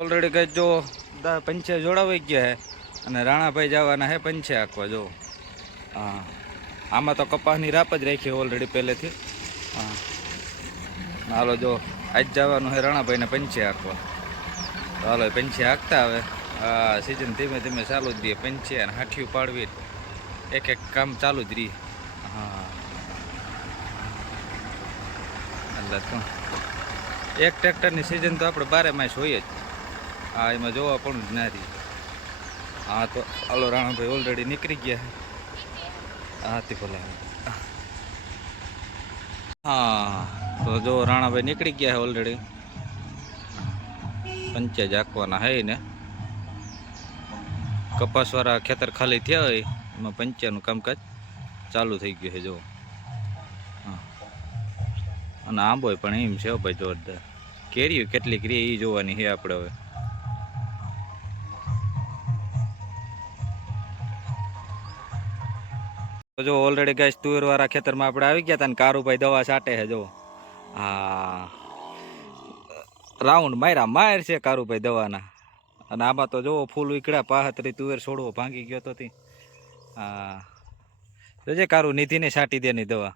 Already કઈ જો પંચે જોડાવાઈ ગયા હે અને રાણાભાઈ જવાના હે પંચે આખવા જો. હા, આમાં તો કપાસની રાપ જ રાખી ઓલરેડી પહેલેથી. હા, હાલો જો આજ જવાનું હે રાણાભાઈને પંચે આખવા. હાલો પંચે હાંકતા હવે. હા, સિઝન ધીમે ધીમે ચાલુ જ રહીએ. પંચે અને હાઠિયું પાડવી એક એક કામ ચાલુ જ રહી. હા, એટલે તો એક ટ્રેક્ટરની સિઝન તો આપણે 12 માસ હોય જ. હા, એમાં જોવા પણ જ ના રહી. હા, તો હાલો રાણાભાઈ ઓલરેડી નીકળી ગયા. હા તે ભલે. હા, તો જો રાણાભાઈ નીકળી ગયા છે ઓલરેડી. પંચે જ હાંકવાના હે ને. કપાસવાળા ખેતર ખાલી થયા હોય એમાં પંચાનું કામકાજ ચાલુ થઈ ગયું છે જો. હા, અને આંબોય પણ એમ છે ભાઈ જોરદાર. કેરીઓ કેટલીક રે એ જોવાની છે આપણે હવે. જો ઓલરેડી ગેસ તુવેર વાળા ખેતરમાં આપણે આવી ગયા હતા ને કારુભાઈ દવા છાંટે છે જો. હા, રાઉન્ડ માર છે કારુભાઈ દવાના. અને આમાં તો જોવો ફૂલ ઉકળ્યા પાહતરી તુવેર છોડવો ભાંગી ગયો તો. હા, જોજે કારુ નિધિને છાંટી દે ની દવા.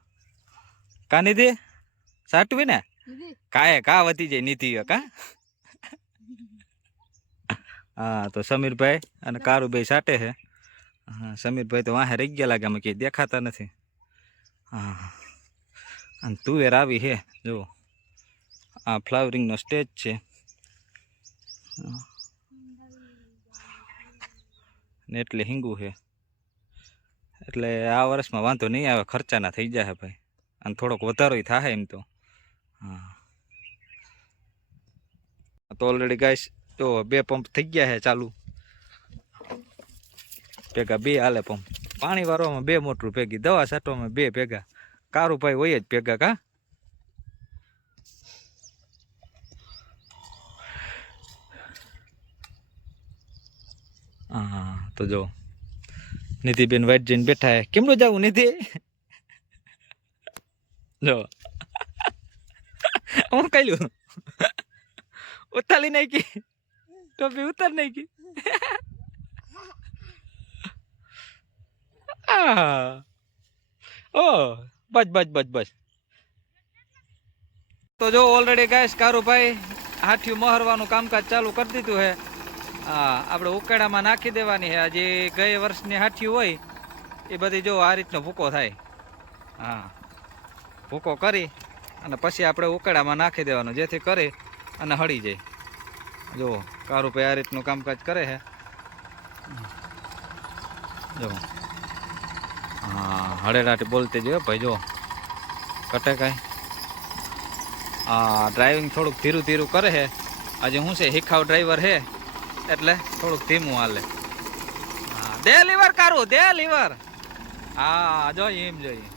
કા નિધિ છાંટવી ને કા વધી જાય નિધિ કા. હા, તો સમીરભાઈ અને કારુભાઈ છાંટે છે. હા, સમીરભાઈ તો વાહે રહી ગયા લાગે, અમે કંઈ દેખાતા નથી. હા, અને તુવેર આવી છે જો. આ ફ્લાવરિંગનો સ્ટેજ છે ને એટલે હિંગું છે. એટલે આ વર્ષમાં વાંધો નહીં આવે, ખર્ચાના થઈ જાય ભાઈ. અને થોડોક વધારો થાય એમ તો. હા, તો ઓલરેડી ગાઈસ તો 2 પંપ થઈ ગયા છે ચાલુ. ભેગા 2 હાલે પંપ. પાણી વારવામાં 2 મોટર ભેગી, દવા છાંટવામાં 2 ભેગા. કારુભાઈ હોય જ ભેગા કા. હા, તો જો નિધિબેન વાઈટ જઈને બેઠા હે. કેમનું જવું નિધિ? જો હું કઈલું ઉતારી નાખી ટોપી ઉતાર નાખી. ઓ બસ. તો જો ઓલરેડી ગાઈસ કારુભાઈ હાથિયું મહરવાનું કામકાજ ચાલુ કરી દીધું છે. હા, આપણે ઉકેડામાં નાખી દેવાની છે. હજી ગઈ વર્ષની હાથિયું હોય એ બધી જો આ રીતનો ભૂકો થાય. હા, ભૂકો કરી અને પછી આપણે ઉકેડામાં નાખી દેવાનું, જેથી કરી અને હળી જાય. જો કારુભાઈ આ રીતનું કામકાજ કરે છે જો. હા, હળેલાટી બોલતી જો ભાઈ જો કટે કાંઈ. હા, ડ્રાઇવિંગ થોડુંક ધીરું ધીરું કરે છે. આજે શું છે, હિખાવ ડ્રાઈવર છે એટલે થોડુંક ધીમું હાલે. હા, દે લીવર કારું, દે લીવર. હા, જોઈએ એમ જોઈએ.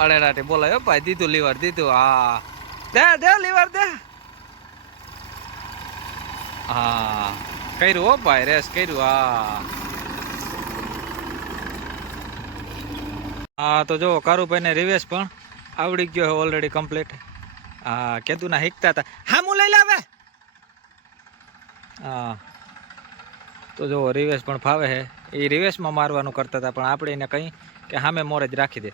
અડેરાટી બોલાય ભાઈ, દીધું લીવર દીધું. હા, દે લીવર દે. હા, કર્યું હો ભાઈ, રેસ કર્યું. હા, હા, તો જો કારુભાઈ ને રિવેશ પણ આવડી ગયો છે ઓલરેડી કમ્પ્લીટ. હા, કેતું ના શીખતા હતા. હા, હું લઈ લાવે. હા, તો જો રિવેશ પણ ફાવે છે. એ રિવેશમાં મારવાનું કરતા હતા, પણ આપણે એને કહી કે સામે મોરે જ રાખી દે.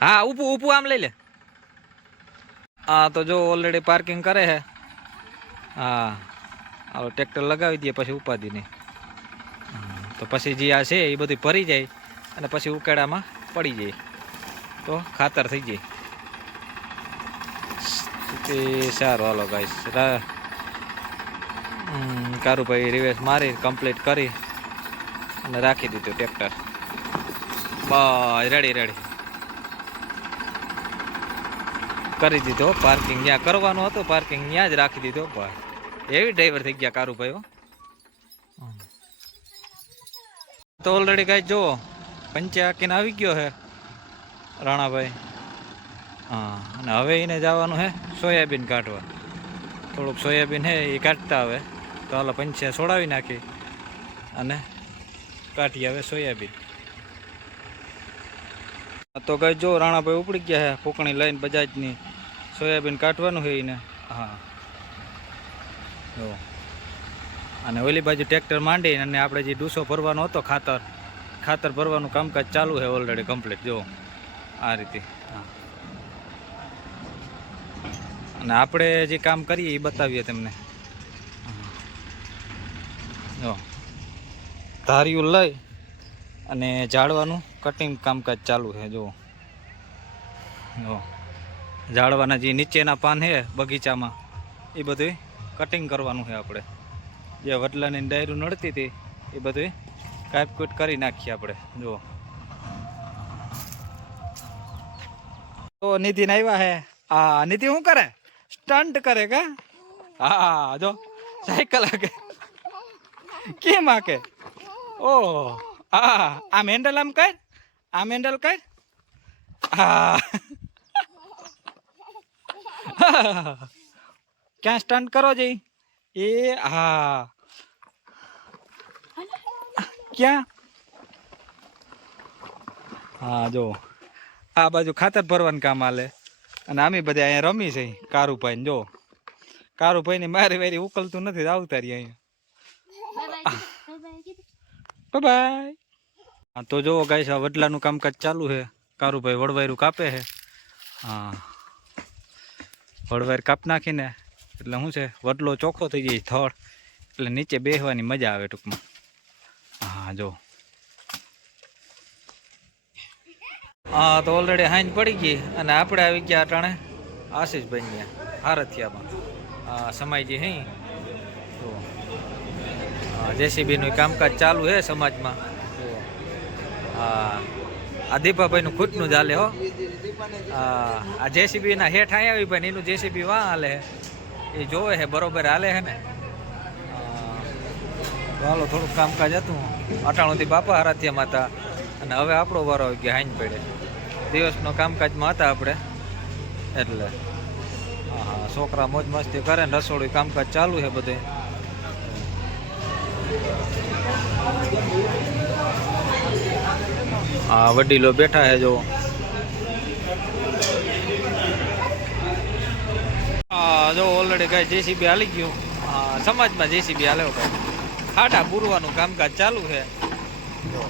હા, ઊભું આમ લઈ લે. હા, તો જો ઓલરેડી પાર્કિંગ કરે છે. હા, હવે ટ્રેક્ટર લગાવી દઈએ પછી ઉપાધિ નહીં. તો પછી જે આ છે એ બધી ભરી જાય અને પછી ઉકેડામાં પડી જાય તો ખાતર થઈ જાય. તે સારું હાલો ગાઈસ. કારુભાઈ રિવેશ મારી કમ્પ્લીટ કરી અને રાખી દીધું ટ્રેક્ટર. બસ રેડી કરી દીધો. પાર્કિંગ જ્યાં કરવાનું હતું પાર્કિંગ ત્યાં જ રાખી દીધો ભાઈ. એવી ડ્રાઈવર થઈ ગયા કારુભાઈ. તો ઓલરેડી ગાઈસ જો પંચે હાંકીને આવી ગયો છે રાણાભાઈ. હા, અને હવે એને જવાનું છે સોયાબીન કાઢવા. થોડુંક સોયાબીન છે એ કાઢતા આવે તો હાલો પંચે છોડાવી નાખી અને કાઢી આવે સોયાબીન. તો ગાઈસ જો રાણાભાઈ ઉપડી ગયા છે ફૂકણી લઈને બજાજની. સોયાબીન કાઢવાનું છે એને. હા જો, અને ઓલી બાજુ ટ્રેક્ટર માંડી અને આપણે જે ડૂસો ભરવાનો હતો ખાતર ભરવાનું કામકાજ ચાલુ છે ઓલરેડી કમ્પ્લીટ જો આ રીતે. હા, અને આપણે જે કામ કરીએ એ બતાવીએ તમને. જો ધાર્યું લઈ અને ઝાડવાનું કટિંગ કામકાજ ચાલુ છે જો. ઝાડવાના જે નીચેના પાન છે બગીચામાં એ બધું કટિંગ કરવાનું છે આપણે. જે વડલાની ડાયરું નડતી હતી એ બધું કાપકૂટ કરી નાખીએ આપણે જો. તો નિધિન આવ્યા હે. હા નિધિ શું કરે? સ્ટન્ટ કરે કા? હા જો સાયકલ આકે કેમ આકે? ઓહ હા, આમ હેન્ડલ આમ કર, આમ હેન્ડલ કર. હા ક્યાં સ્ટન્ટ કરો જઈ? એ હા ક્યાં? હા જો આ બાજુ ખાતર ભરવાનું કામ હાલે અને આમે બધા અહીંયા રમી છે. કારુભાઈ જો કારુભાઈ ની મારી વારી ઉકલતું નથી, આવતા રહી અહીંયા. બાય. હા તો જો ગાઈસ આ વડલાનું કામકાજ ચાલુ છે. કારુભાઈ વડવાયરું કાપે છે. હા વડવાયર કાપ નાખીને એટલે શું છે વડલો ચોખ્ખો થઈ જાય થડ, એટલે નીચે બેસવાની મજા આવે ટૂંકમાં. હા જો હા તો ઓલરેડી હાંજ પડી ગઈ અને આપણે આવી ગયા અટાણે આશીષભાઈ ત્યાં હારથિયામાં. સમાયજી હે તો જેસીબીનું કામકાજ ચાલુ છે સમાજમાં. આ દીપાભાઈનું ખુદનું ચાલે હો. આ જેસીબીના હેઠ અહીંયા આવી ભાઈ એનું જેસીબી વાં હાલે એ જોવે છે બરોબર હાલે છે ને. હાલો થોડુંક કામકાજ હતું અટાણુંથી બાપા હારથિયામાં હતા અને હવે આપણો વારો આવી ગયા હાંજ પડે. દિવસનો કામકાજમાં હતા આપણે એટલે. હા છોકરા મોજ મસ્તી કરે ને રસોડું કામકાજ ચાલુ છે બધે. હા વડીલો બેઠા છે જો. હા જો ઓલરેડી કઈ જેસીબી હાલી ગયું. સમાજમાં જેસીબી હાલ્યો ભાઈ. ખાડા પૂરવાનું કામકાજ ચાલુ છે જો.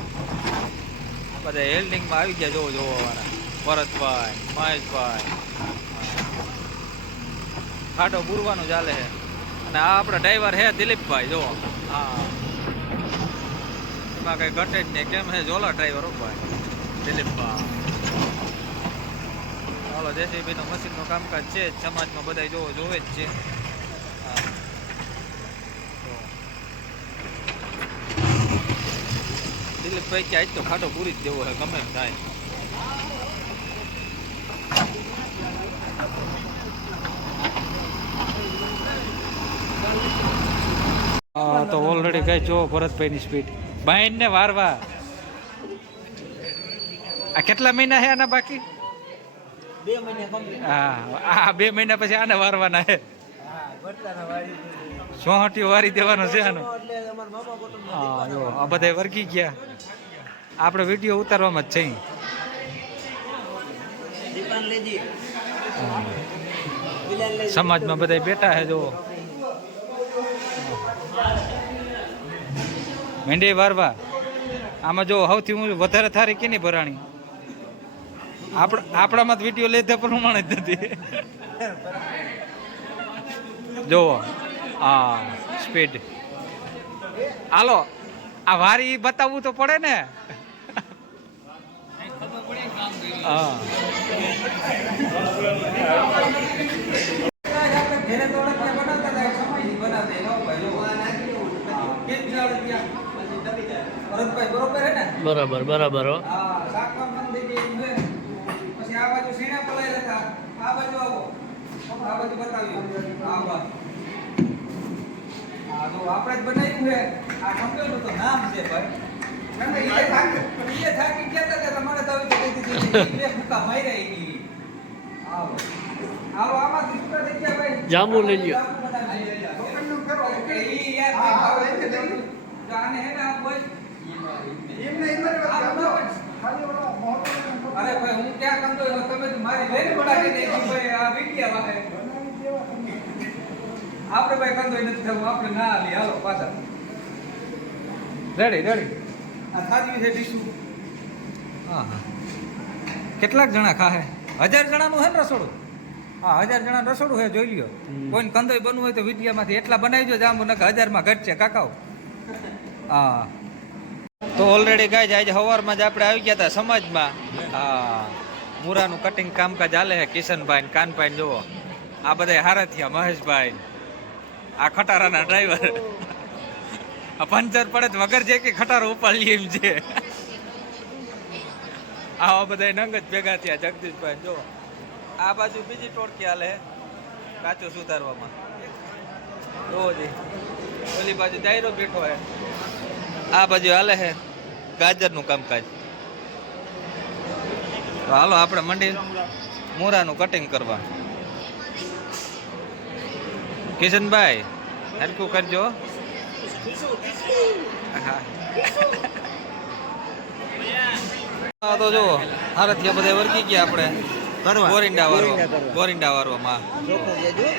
બધા હેલ્ડિંગમાં આવી ગયા જોવો વાળા ભરતભાઈ મહેશભાઈ. ખાડો પૂરવાનું ચાલે છે અને આ આપણા ડ્રાઈવર હે દિલીપભાઈ જો. હા એમાં કઈ ઘટે જ નહીં. કેમ હે જોલા ડ્રાઈવર ભાઈ દિલીપભાઈ. ચાલો જેસીબી નો મશીન નું કામકાજ છે જ સમાજમાં બધા જોવે જ છે. દિલીપભાઈ કે આજ તો ખાડો પૂરી જ દેવો છે ગમે એમ થાય. તો ઓલરેડી કઈ જો ભરતભાઈ ની સ્પીડ બાઈન ને વારવા. આ કેટલા મહિના છે આના બાકી? 2 મહિના. હા 2 મહિના પછી આને વારવાના છે. સોહટીઓ વારી દેવાનો છે આનો. હા જો આ બધા વર્ગી ગયા. આપણે વિડીયો ઉતારવામાં જ છે. સમાજમાં બધા બેઠા છે જો. મેંડી વારવા આમાં જો સૌથી વધારે થારી કેની ભરાણી આપણામાં વિડીયો લીધા પ્રમાણે જ નથી. જુઓ હા સ્પીડ. હાલો આ વારી બતાવવું તો પડે ને. હા બરાબર બરાબર. પછી આ બાજુ સીણા પલાય હતા. આ બાજુ આવો આ બાજુ બતાવ્યું. હા તો આપણે જ બનાવ્યું છે. આ કંપનીનું તો નામ છે ભાઈ. એ થાકી ગયા હતા તમારે તો બે ફૂકા માર્યા એની. આવો આવો આમાંથી છૂટા થઈ ગયા ભાઈ. જાંબુ લઈ લ્યો. આને હે ને આ ભાઈ અરે ભાઈ હું ક્યાં કંદો તમે તો મારી બેન પડાવી દે ભાઈ. આ વિડિયા વાહે આપણે ભાઈ કંદોય નથી થવું, આપણે ના લી હાલો પાછા. રેડી આ થાળી છે ડીશું. હા કેટલાક જણા ખાહે? 1000 જણાનું હે ને રસોડું? હા 1000 જણાનું રસોડું હે, જોઈ લ્યો. કોઈને કંદોય બનવું હોય તો વિડીયામાંથી એટલા બનાવીજો જાંબુ, નકે 1000 માં ઘટશે કાકાઓ. હા તો ઓલરેડી ગાય આજે સવારમાં જ આપણે આવી ગયા હતા સમાજમાં. હા મૂરાનું કટિંગ કામકાજ હાલે છે. કિશનભાઈ ને કાનભાઈ ને જુઓ, આ બધા હારથિયા મહેશભાઈ, આ ખટારાના ડ્રાઈવર. આ પંચર પડે તો વગર જે કે ખટારો ઉપાડી એમ છે. આવા બધા નંગ જ ભેગા થયા. જગદીશભાઈ જો આ બાજુ બીજી ટોળકી હાલે કાચો સુધારવામાં. જોવો જી ઓલી બાજુ દાયરો બેઠો હે, આ બાજુ હાલે છે ગાજરનું કામકાજ. તો હાલો આપણે મંડી મૂરાનું કટિંગ કરવા. કિશનભાઈ હરકું કરજો. હા તો જુઓ હારથિયા બધા વર્ગી ગયા આપણે ગોરિંડા વારવામાં.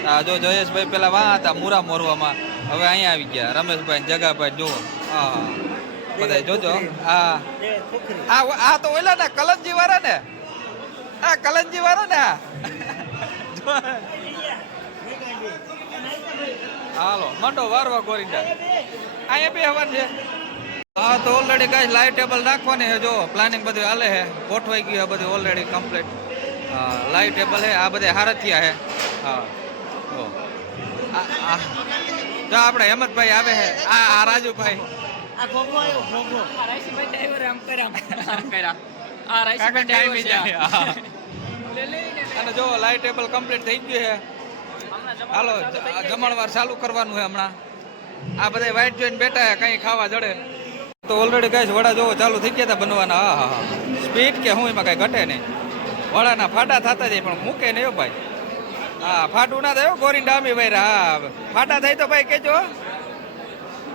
હા જો જયેશભાઈ પેલા વાં હતા મૂરા મોરવામાં, હવે અહીંયા આવી ગયા. રમેશભાઈ જગાભાઈ જુઓ હા બધા જોજો. આ તો ઓલા ને કલંજી વાળા ને, આ કલંજી વાળા ને. હાલો મંડો વારવા ગોરિંડા. અહીંયા બી હવન છે. હા તો ઓલરેડી ગાઈસ લાઈવ ટેબલ નાખવાની છે. જો પ્લાનિંગ બધું હાલે છે, ગોઠવાઈ ગયું છે બધું ઓલરેડી કમ્પ્લીટ. લાઈવ ટેબલ છે, આ બધા હારથિયા છે. હા જો આપણે હેમંતભાઈ આવે છે, આ રાજુભાઈ, અને જો લાઈવ ટેબલ કમ્પ્લીટ થઈ ગયું છે. હાલો જમણવાર ચાલુ કરવાનું છે હમણાં. આ બધા વાઈટ જોઈને બેઠા છે, કઈ ખાવા જડે તો. ઓલરેડી ગાઈસ વડા જોવો ચાલુ થઈ ગયા હતા બનવાના. હા હા સ્પીડ કે હું એમાં કઈ ઘટે નહીં. વડાના ફાટા થતા જાય પણ મૂકે નહીં ભાઈ. હા ફાટું ના થાય ગોરિંડા અમી ભાઈ. હા ફાટા થાય તો ભાઈ કેજો,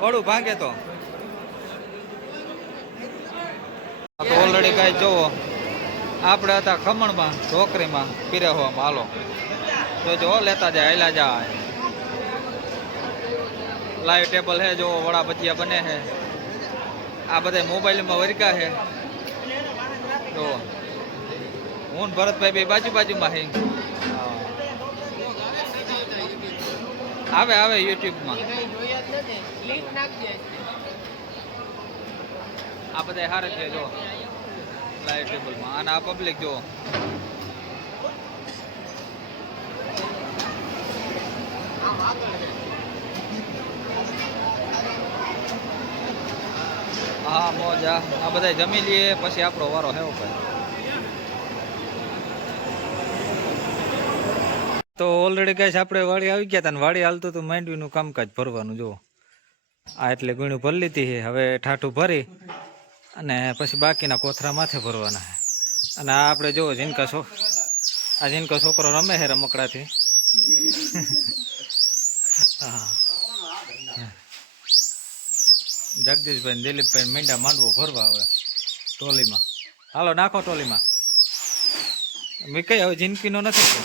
વડું ભાંગે તો. ઓલરેડી ગાઈસ જોવો આપણે હતા ખમણમાં, ઢોકરીમાં, પીરેહવામાં. હાલો જો લેતા જાય, હાલ્યા જાય. લાઈવ ટેબલ છે, જો વડા ભજીયા બને છે. આ બધા મોબાઈલમાં વર્ગા છે. જો હું ભરતભાઈ બે બાજુમાં હે. આવે યુટ્યુબમાં. આ બધા હારે છે જો લાઈવ ટેબલમાં. અને આ પબ્લિક જો હા મોજ. આ બધા જમી લઈએ પછી આપણો વારો હે ભાઈ. તો ઓલરેડી ગાઈસ આપણે વાડી આવી ગયા હતા ને વાડી હાલતું હતું માંડવીનું કામકાજ ભરવાનું. જો આ એટલે ગુણું ભરી લીધી છે. હવે ઠાઠું ભરી અને પછી બાકીના કોથરા માથે ભરવાના છે. અને આ આપણે જો જીનકા છોકરો રમે છે રમકડાથી. હા જગદીશભાઈ દિલીપભાઈ મીંડા માંડવો ભરવા હવે ટોલીમાં. હાલો નાખો ટોલીમાં. મેં કઈ હવે જિંદગીનો નથી.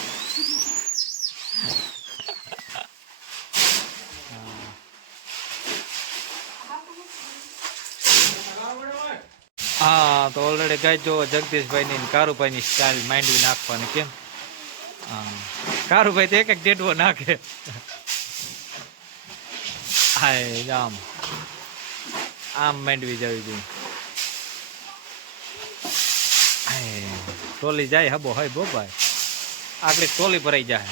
હા તો ઓલરેડી ગાય જો જગદીશભાઈની કારુભાઈની સ્ટાઇલ માંડવી નાખવાની. કેમ હા કારુભાઈ તો એક ડેડવો નાખે. હા આમ માંડવી જવી જોઈએ. ટોલી જાય હબો હોય બો ભાઈ, આગળ ટોલી ભરાઈ જાય.